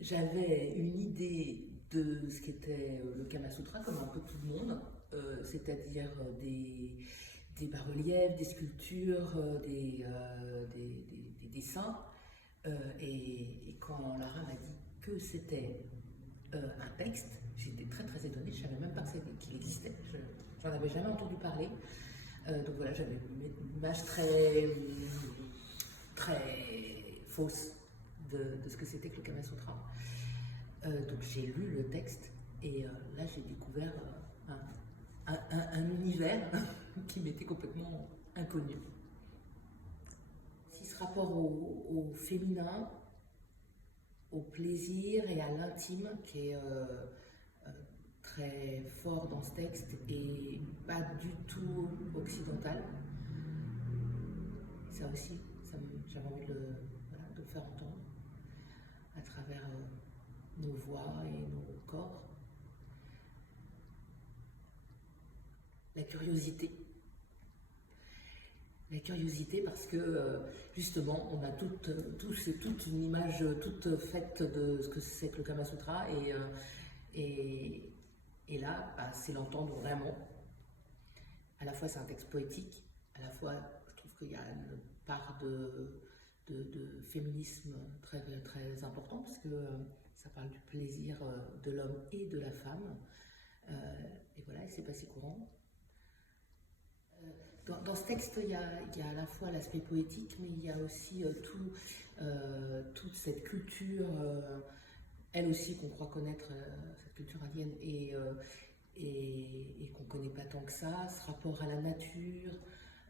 J'avais une idée de ce qu'était le Kama Sutra, comme un peu tout le monde, c'est-à-dire des bas-reliefs, des sculptures, des dessins. Et quand Lara m'a dit que c'était un texte, j'étais très très étonnée, je ne savais même pas qu'il existait, je n'en avais jamais entendu parler. Donc voilà, j'avais une image très fausse de ce que c'était que le Kama Sutra. Donc j'ai lu le texte et là j'ai découvert un univers qui m'était complètement inconnu. Si ce rapport au féminin, au plaisir et à l'intime qui est très fort dans ce texte et pas du tout occidental. Ça aussi, j'avais envie voilà, de le faire entendre à travers nos voix et nos corps. La curiosité. La curiosité parce que justement on a toute une image toute faite de ce que c'est que le Kama Sutra et là bah, c'est l'entendre vraiment. À la fois c'est un texte poétique, à la fois je trouve qu'il y a une part de féminisme très, très important parce que ça parle du plaisir de l'homme et de la femme. Et voilà, et c'est pas si courant. Dans ce texte, il y a à la fois l'aspect poétique, mais il y a aussi toute cette culture, elle aussi qu'on croit connaître, cette culture indienne, et qu'on ne connaît pas tant que ça, ce rapport à la nature,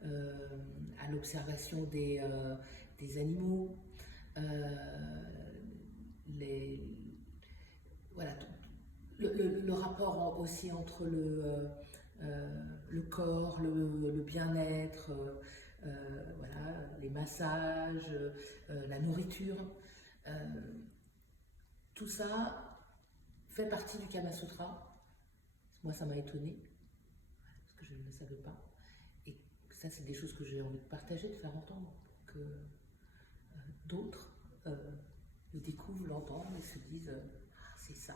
à l'observation des animaux, les, voilà, le rapport aussi entre le corps, le bien-être, voilà, les massages, la nourriture. Tout ça fait partie du Kama Sutra. Moi, ça m'a étonnée, parce que je ne le savais pas. Et ça, c'est des choses que j'ai envie de partager, de faire entendre, pour que d'autres le découvrent, l'entendent et se disent ah, c'est ça.